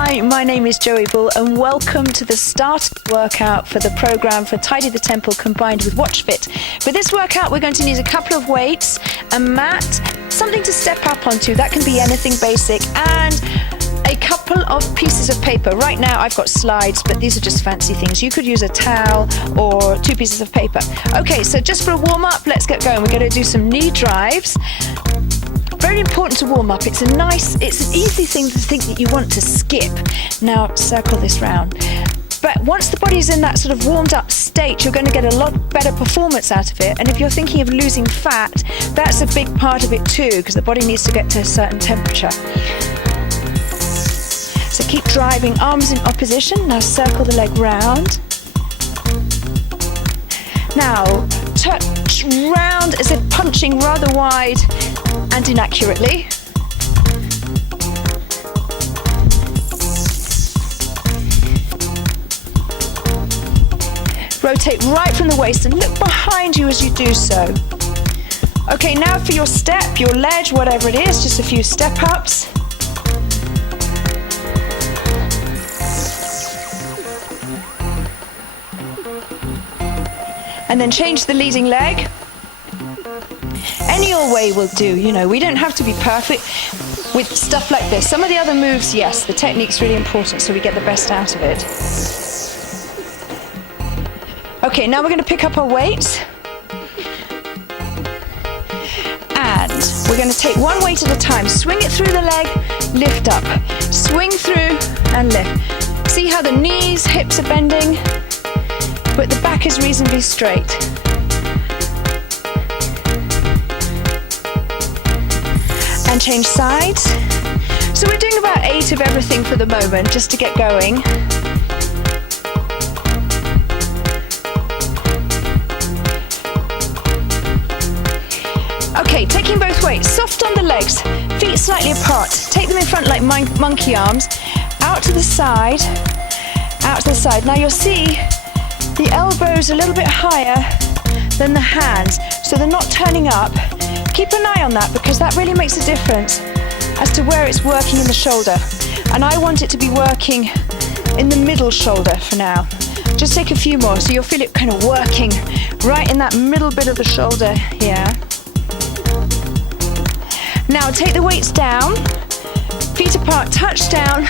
Hi, my name is Joey Bull and welcome to the start workout for the program for Tidy the Temple combined with Watch Fit. For this workout, we're going to need a couple of weights, a mat, something to step up onto, that can be anything basic, and a couple of pieces of paper. Right now I've got slides, but these are just fancy things. You could use a towel or 2 pieces of paper. Okay, so just for a warm up, let's get going. We're going to do some knee drives. Very important to warm up. It's an easy thing to think that you want to skip. Now circle this round. But once the body's in that sort of warmed up state, you're going to get a lot better performance out of it. And if you're thinking of losing fat, that's a big part of it too, because the body needs to get to a certain temperature. So keep driving, arms in opposition. Now circle the leg round. Now touch round as if punching rather wide and inaccurately. Rotate right from the waist and look behind you as you do so. Okay, now for your step, your ledge, whatever it is, just a few step ups. And then change the leading leg. Any old way will do, you know, we don't have to be perfect with stuff like this. Some of the other moves, yes, the technique's really important so we get the best out of it. Okay, now we're going to pick up our weights. And we're going to take one weight at a time. Swing it through the leg, lift up. Swing through and lift. See how the knees, hips are bending, but the back is reasonably straight. And change sides. So we're doing about 8 of everything for the moment, just to get going. Okay, taking both weights, soft on the legs, feet slightly apart. Take them in front like monkey arms, out to the side, out to the side. Now you'll see the elbows a little bit higher than the hands, so they're not turning up. Keep an eye on that because that really makes a difference as to where it's working in the shoulder. And I want it to be working in the middle shoulder for now. Just take a few more so you'll feel it kind of working right in that middle bit of the shoulder here. Now take the weights down, feet apart, touch down,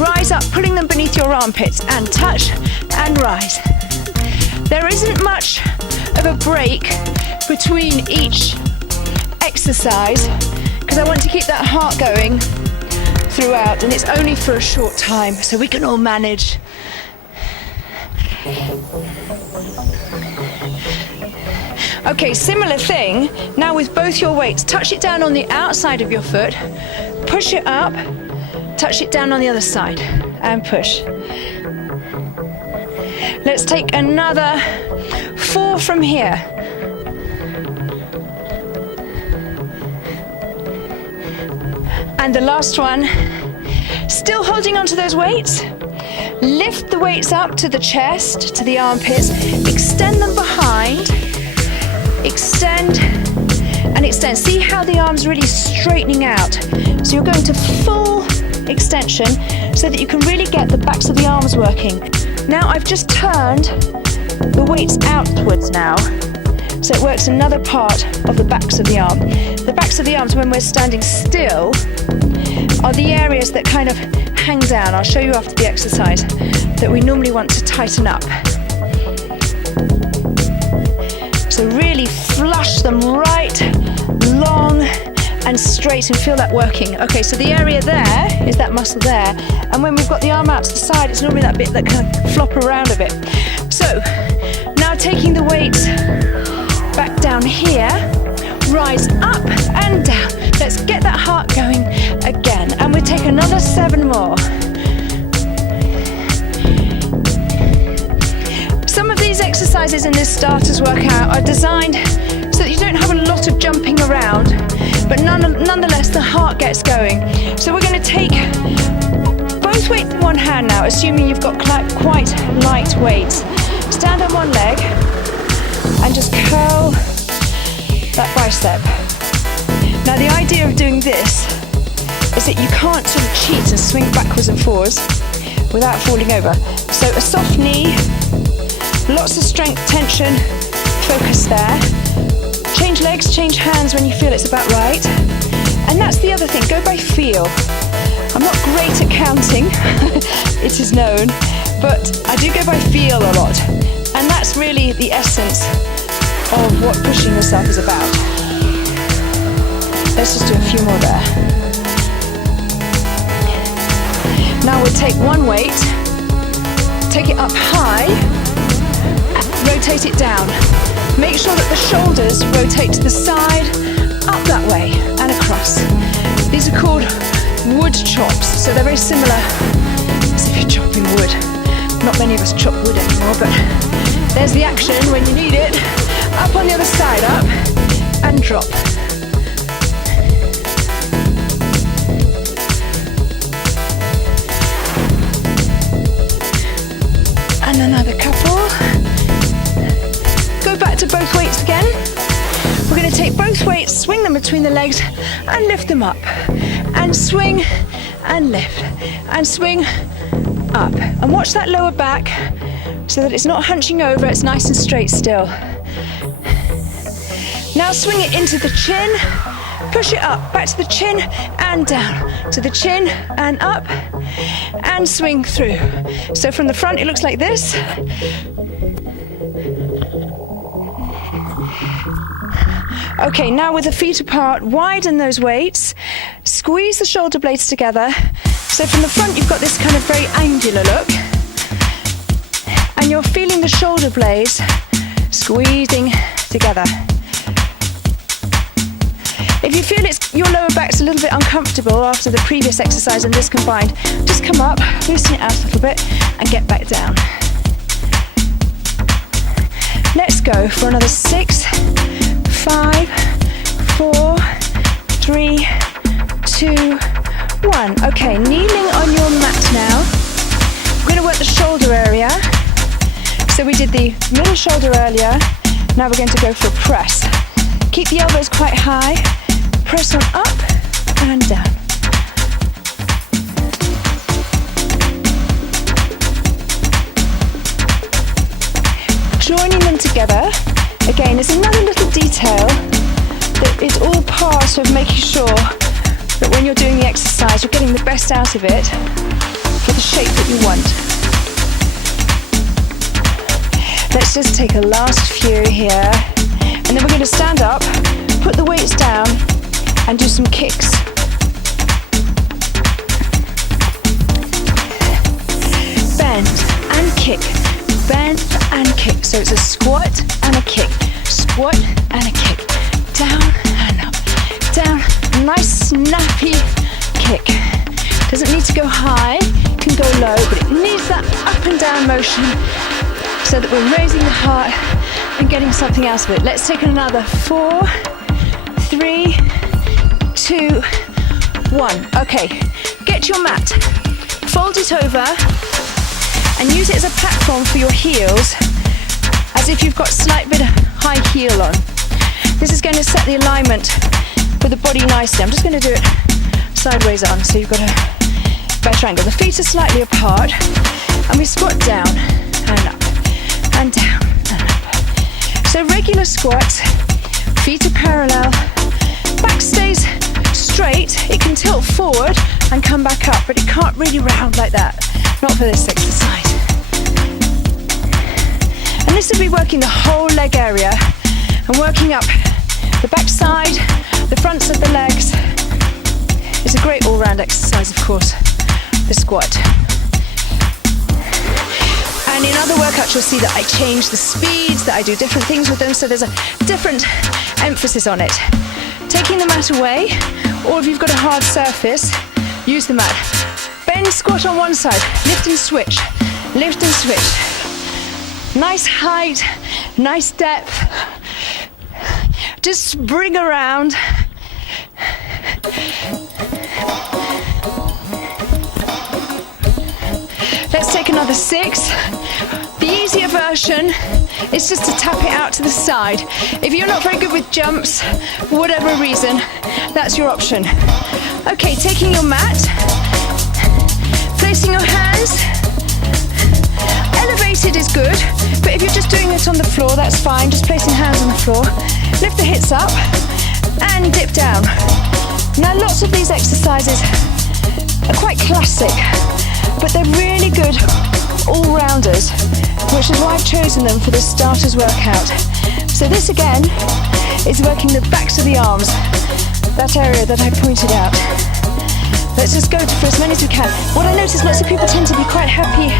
rise up, pulling them beneath your armpits, and touch and rise. There isn't much of a break between each exercise because I want to keep that heart going throughout, and it's only for a short time so we can all manage. Okay, similar thing now with both your weights. Touch it down on the outside of your foot, push it up, touch it down on the other side and push. Let's take another 4 from here. And the last one, still holding onto those weights. Lift the weights up to the chest, to the armpits, extend them behind, extend and extend. See how the arms really straightening out. So you're going to full extension so that you can really get the backs of the arms working. Now I've just turned the weights outwards now. So it works another part of the backs of the arm. The backs of the arms, when we're standing still, are the areas that kind of hang down. I'll show you after the exercise that we normally want to tighten up. So really flush them right, long and straight, and feel that working. Okay, so the area there is that muscle there, and when we've got the arm out to the side, it's normally that bit that can flop around a bit. So now taking the weights back down here, rise up and down. Let's get that heart going again, and we'll take another 7 more. Some of these exercises in this starters workout are designed so that you don't have a lot of jumping around, but nonetheless the heart gets going. So we're going to take both weights in one hand now, assuming you've got quite light weights. Stand on one leg and just curl that bicep. Now the idea of doing this is that you can't sort of cheat and swing backwards and forwards without falling over. So a soft knee, lots of strength, tension, focus there. Change legs, change hands when you feel it's about right. And that's the other thing, go by feel. I'm not great at counting, it is known, but I do go by feel a lot. And that's really the essence of what pushing yourself is about. Let's just do a few more there. Now we'll take one weight, take it up high, rotate it down. Make sure that the shoulders rotate to the side, up that way and across. These are called wood chops, so they're very similar as if you're chopping wood. Not many of us chop wood anymore, but there's the action when you need it. Up on the other side, up and drop. And another couple. Go back to both weights again. We're going to take both weights, swing them between the legs and lift them up. And swing and lift and swing up. And watch that lower back so that it's not hunching over, it's nice and straight still. Now swing it into the chin, push it up, back to the chin and down, to the chin and up and swing through. So from the front it looks like this. Okay, now with the feet apart, widen those weights, squeeze the shoulder blades together. So from the front you've got this kind of very angular look, and you're feeling the shoulder blades squeezing together. If you feel your lower back's a little bit uncomfortable after the previous exercise and this combined, just come up, loosen it out a little bit and get back down. Let's go for another 6, 5, 4, 3, 2, 1. Okay, kneeling on your mat now. We're going to work the shoulder area. So we did the middle shoulder earlier. Now we're going to go for a press. Keep the elbows quite high. Press on up and down. Joining them together. Again, there's another little detail that is all part of making sure that when you're doing the exercise, you're getting the best out of it for the shape that you want. Let's just take a last few here, and then we're going to stand up, put the weights down, and do some kicks. Bend and kick, bend and kick. So it's a squat and a kick, squat and a kick, down and up, down. Nice snappy kick. Doesn't need to go high, can go low, but it needs that up and down motion so that we're raising the heart and getting something out of it. Let's take another 4, 3, 2, 1. Okay, get your mat, fold it over and use it as a platform for your heels, as if you've got a slight bit of high heel on. This is going to set the alignment for the body nicely. I'm just going to do it sideways on so you've got a better angle. The feet are slightly apart and we squat down and up and down and up. So regular squats, feet are parallel, back stays straight. It can tilt forward and come back up, but it can't really round like that. Not for this exercise. And this will be working the whole leg area and working up the back side, the fronts of the legs. It's a great all-round exercise, of course, the squat. And in other workouts you'll see that I change the speeds, that I do different things with them, so there's a different emphasis on it. Taking the mat away, or if you've got a hard surface, use the mat. Bend, squat on one side, lift and switch, lift and switch. Nice height, nice depth. Just spring around. Let's take another 6. The easier version is just to tap it out to the side. If you're not very good with jumps, for whatever reason, that's your option. Okay, taking your mat, placing your hands, elevated is good, but if you're just doing it on the floor, that's fine, just placing hands on the floor. Lift the hips up and dip down. Now lots of these exercises are quite classic, but they're really good all-rounders, which is why I've chosen them for this starters workout. So this again is working the backs of the arms, that area that I pointed out. Let's just go for as many as we can. What I notice, lots of people tend to be quite happy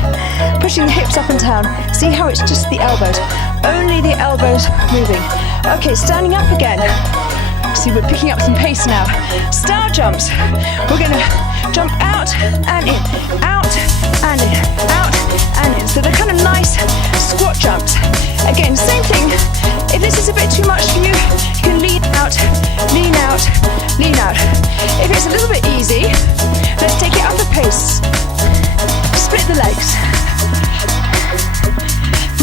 pushing the hips up and down. See how it's just the elbows, only the elbows moving. Okay, standing up again. See, we're picking up some pace now. Star jumps. We're gonna jump out and in, out and in, out and in. So they're kind of nice squat jumps. Again, same thing. If this is a bit too much for you, you can lean out, lean out, lean out. If it's a little bit easy, let's take it up a pace. Split the legs.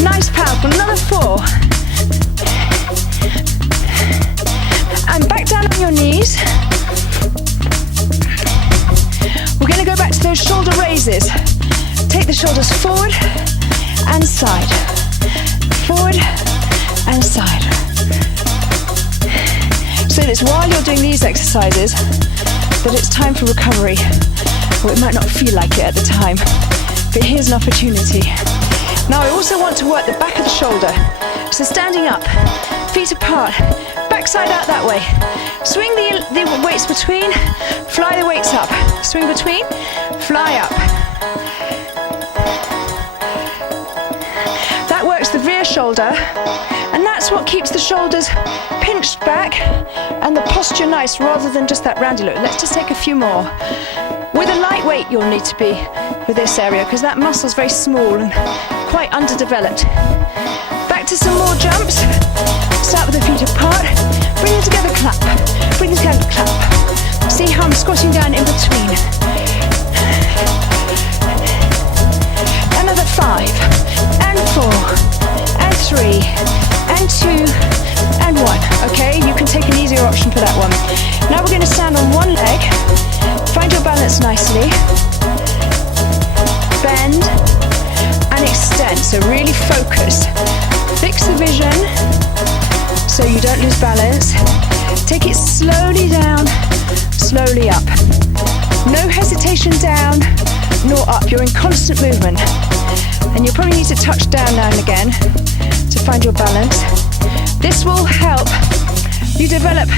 Nice, powerful. Another 4. And back down on your knees. We're going to go back to those shoulder raises. Take the shoulders forward and side. Forward and side. So that it's while you're doing these exercises that it's time for recovery. Or it might not feel like it at the time. But here's an opportunity. Now I also want to work the back of the shoulder. So standing up, feet apart, backside out that way. Swing the weights between, fly the weights up. Swing between, fly up. That works the rear shoulder, and that's what keeps the shoulders pinched back and the posture nice rather than just that roundy look. Let's just take a few more. With a light weight you'll need to be with this area because that muscle's very small and quite underdeveloped. Back to some more jumps. Start with the feet apart. Bring them together, clap. Bring them together, clap. See how I'm squatting down in between. Another 5, and 4, and 3, and 2, and 1. Okay, you can take an easier option for that one. Now we're going to stand on one leg. Find your balance nicely. Bend and extend. So really focus. Fix the vision so you don't lose balance. Take it slowly down, slowly up. No hesitation down nor up. You're in constant movement. And you'll probably need to touch down now and again to find your balance. This will help you develop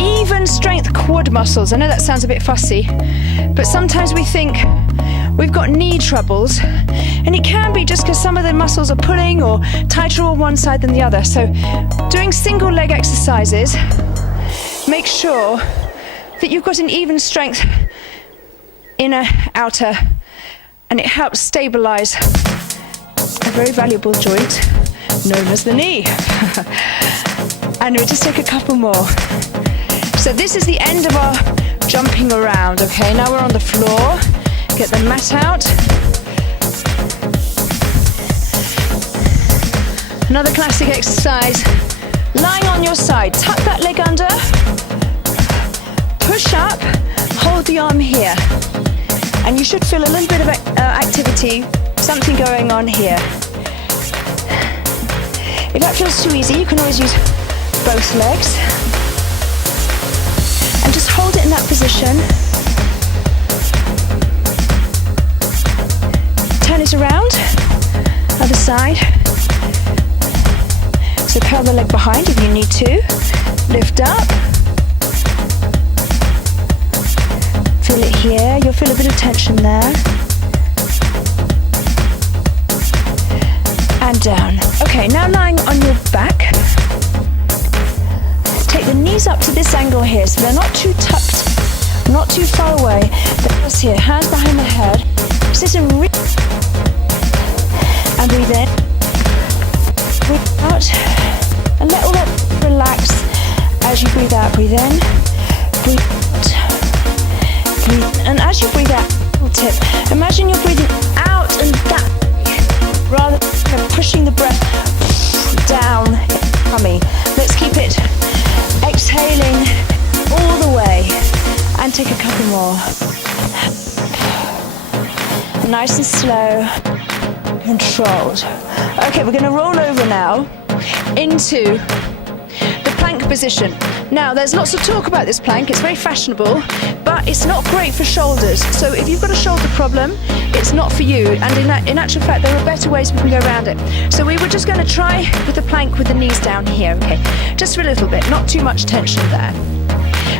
even strength quad muscles. I know that sounds a bit fussy, but sometimes we think we've got knee troubles, and it can be just because some of the muscles are pulling or tighter on one side than the other. So doing single leg exercises, make sure that you've got an even strength inner, outer, and it helps stabilize a very valuable joint known as the knee. And we'll just take a couple more. So this is the end of our jumping around. Okay, now we're on the floor. Get the mat out. Another classic exercise. Lying on your side. Tuck that leg under. Push up. Hold the arm here. And you should feel a little bit of activity, something going on here. If that feels too easy, you can always use both legs. And just hold it in that position. Turn it around, other side. So curl the leg behind if you need to. Lift up. Feel it here, you'll feel a bit of tension there. And down. Okay, now lying on your back. Take the knees up to this angle here, so they're not too tucked, not too far away. They're just here, hands behind the head. Sit and and breathe in, breathe out, and let all that relax as you breathe out. Breathe in, breathe out, breathe in. And as you breathe out, tip, imagine you're breathing out and that rather than pushing the breath down in the tummy. Let's keep it exhaling all the way and take a couple more. Nice and slow, controlled. Okay, we're going to roll over now into the plank position. Now, there's lots of talk about this plank. It's very fashionable, but it's not great for shoulders. So if you've got a shoulder problem, it's not for you. And in actual fact, there are better ways we can go around it. So we were just going to try with the plank with the knees down here, okay? Just for a little bit, not too much tension there.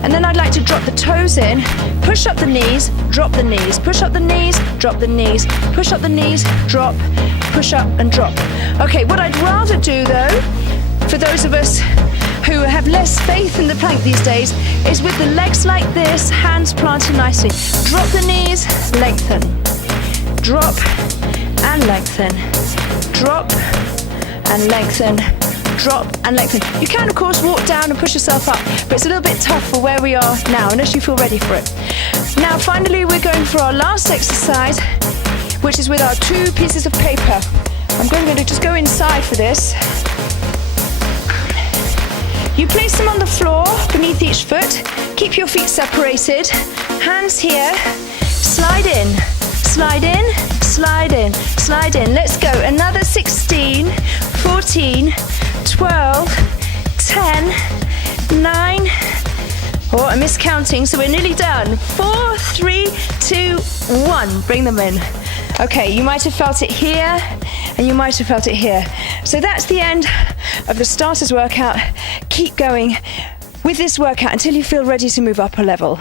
And then I'd like to drop the toes in, push up the knees, drop the knees, push up the knees, drop the knees, push up the knees, drop, push up and drop. Okay, what I'd rather do though, for those of us who have less faith in the plank these days, is with the legs like this, hands planted nicely. Drop the knees, lengthen. Drop and lengthen. Drop and lengthen. Drop and lengthen. You can of course walk down and push yourself up, but it's a little bit tough for where we are now, unless you feel ready for it. Now finally we're going for our last exercise, which is with our 2 pieces of paper. I'm going to just go inside for this. You place them on the floor beneath each foot. Keep your feet separated. Hands here. Slide in, slide in, slide in, slide in. Let's go. Another 16, 14, 12, 10, 9. Oh, I'm miscounting, so we're nearly done. 4, 3, 2, 1. Bring them in. Okay, you might have felt it here, and you might have felt it here. So that's the end of the starters workout. Keep going with this workout until you feel ready to move up a level.